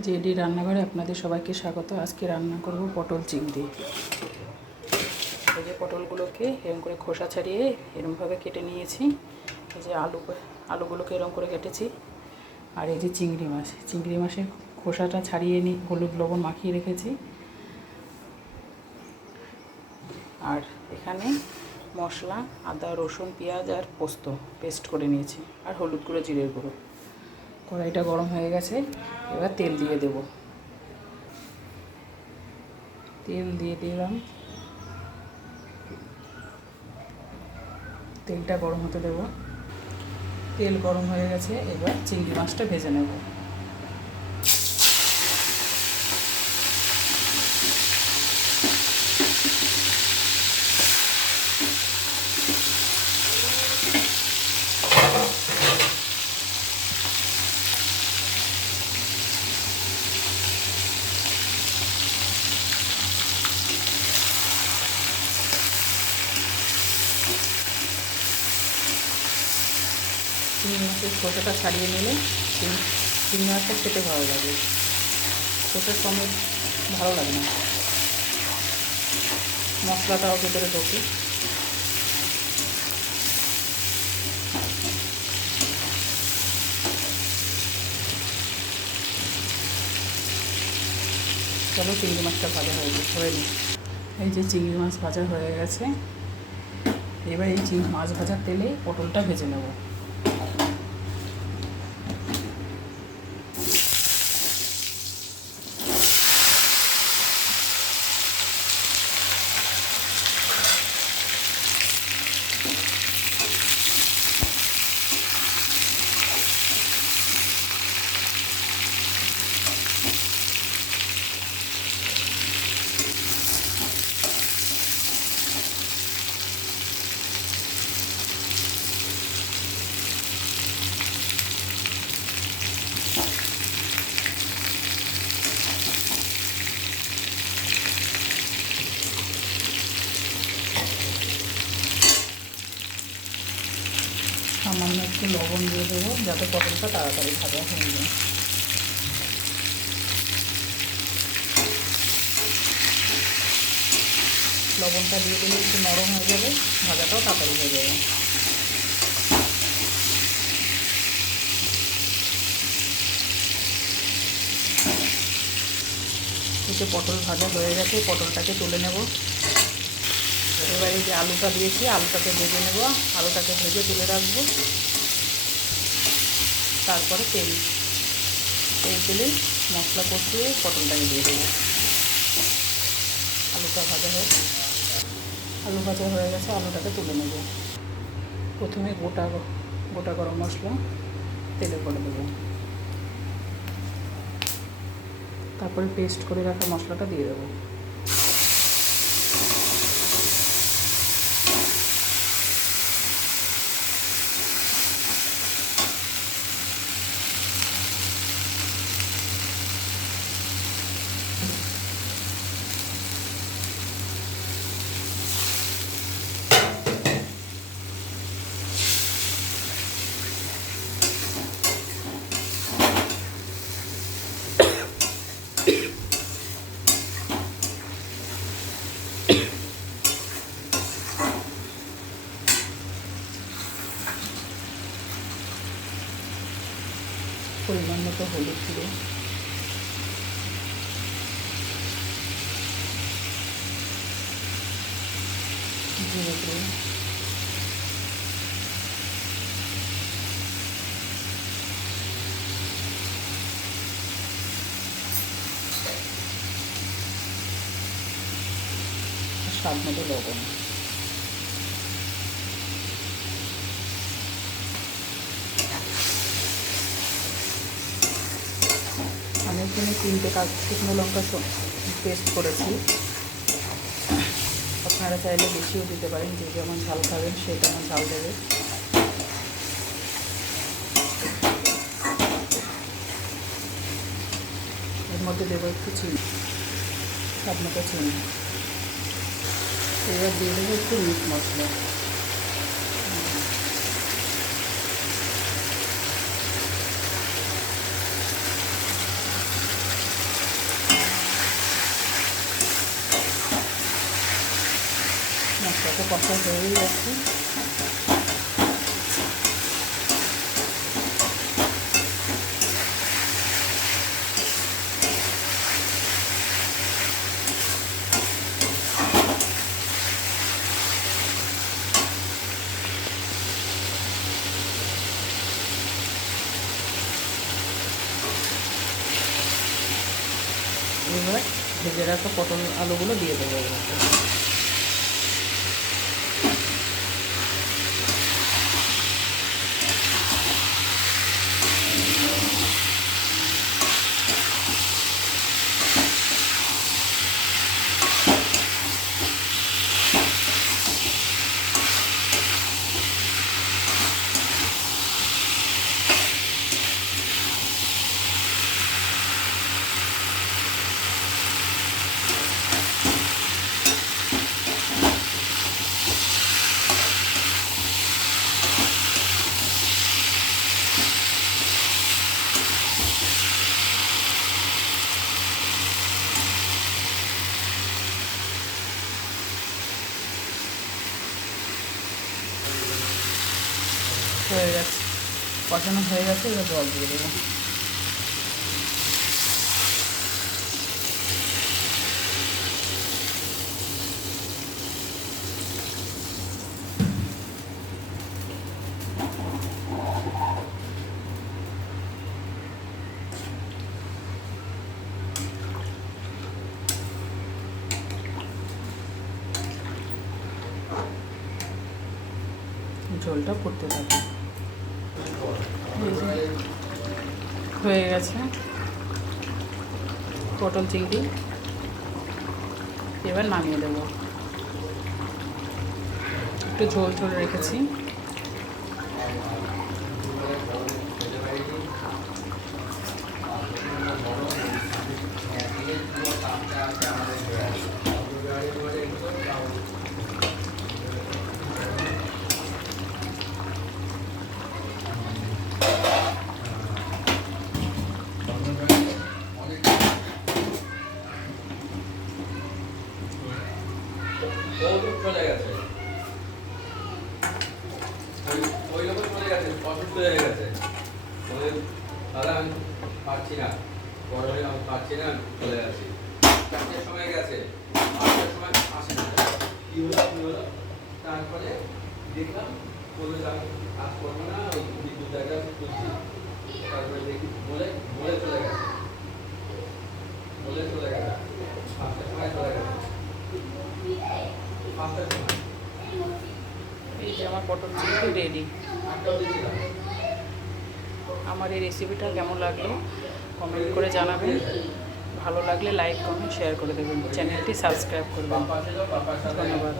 JD রান্নাঘরে আপনাদের সবাইকে স্বাগত। আজকে রান্না করব পটল চিংড়ি। এই যে পটলগুলোকে এরকম করে খোসা ছাড়িয়ে এরকমভাবে কেটে নিয়েছি। এই যে আলুগুলোকে এরকম করে কেটেছি। আর এই যে চিংড়ি মাছের খোসাটা ছাড়িয়ে হলুদ লবণ মাখিয়ে রেখেছি। আর এখানে মশলা আদা রসুন পেঁয়াজ আর পোস্ত পেস্ট করে নিয়েছি, আর হলুদ গুঁড়ো জিরের গুঁড়ো। কড়াইটা গরম হয়ে গেছে, এবার তেল দিয়ে দেব। তেল দিয়ে দিলাম, তেলটা গরম হতে দেব। তেল গরম হয়ে গেছে, এবার চিংড়ি মাছটা ভেজে নেব। চিংড়ি মাছের খোসাটা ছাড়িয়ে নিলে চিংড়ি মাছটা খেতে ভালো লাগে, খোসার সমেত ভালো লাগে না, মশলাটাও ভেতরে ঢোকে। চলো চিংড়ি মাছটা ভাজা হয়নি। এই যে চিংড়ি মাছ ভাজা হয়ে গেছে, এবার এই মাছ ভাজার তেলে পটলটা ভেজে নেব। সামান্য একটু লবণ দিয়ে দেবো যাতে পটলটা তাড়াতাড়ি ভাজা হয়ে যায়। লবণটা দিয়ে দিলে একটু নরম হয়ে যাবে, ভাজাটাও তাড়াতাড়ি হয়ে যাবে। এতে পটল ভাজা হয়ে গেছে, পটলটাকে তুলে নেব। এবার এই যে আলুটা দিয়েছি, আলুটাকে ভেজে নেব। আলুটাকে ভেজে তুলে রাখবো। তারপরে তেল তেলে মশলা কষিয়ে পটলটাকে দিয়ে দেবো। আলু ভাজা হয়ে গেছে, আলুটাকে তুলে নেব। প্রথমে গোটা গরম মশলা তেলে করে দেবো, তারপরে পেস্ট করে রাখা মশলাটা দিয়ে দেবো। পরিমাণ মতো হলুদ গুঁড়ো, জিরে গুঁড়ো, স্বাদ মতো লবণ। আমি এখানে 3টে শুকনো লঙ্কা পেস্ট করেছি। আপনারা চাইলে বেশিও দিতে পারেন, যে যেমন ঝাল খাবেন সে তেমন ঝাল দেবে। এর মধ্যে দেবো একটু চিনি, স্বাদ মতো চিনি। এবার দিয়ে দেবো একটু মিট মশলা। তো কষা হয়েই যাচ্ছে। এবার ভেজে রাখা পটল আলুগুলো দিয়ে দেবো এর মধ্যে। হয়ে গেছে, কষানো হয়ে গেছে, এবার জল দিয়ে দেবো। ঝোলটা ফুটতে থাকে। হয়ে গেছে পটল চিংড়ি, এবার নামিয়ে দেবো। একটু ঝোল ঝোল রেখেছি। চলে গেছে, ওই লোক চলে গেছে, অসুস্থ হয়ে গেছে। দাদা আমি পারছি না, বড় হয়ে আমি পারছি না, চলে গেছি। 4টার সময় গেছে, 8টার সময় আসে না। কি হলো তারপরে দেখলাম বলে কাজ করবো না, ওই বিদ্যুৎ জায়গা খুঁজছি। তারপরে দেখি বলে বলে চলে গেছে, বলে চলে গেছে, 5টার সময় চলে গেছে, 5টার সময়। এই যে আমার পটল চিংড়ি রেডি। আমার এই রেসিপিটা কেমন লাগলো কমেন্ট করে জানাবেন। ভালো লাগলে লাইক কমেন্ট শেয়ার করে দেবেন, চ্যানেলটি সাবস্ক্রাইব করবেন। ধন্যবাদ।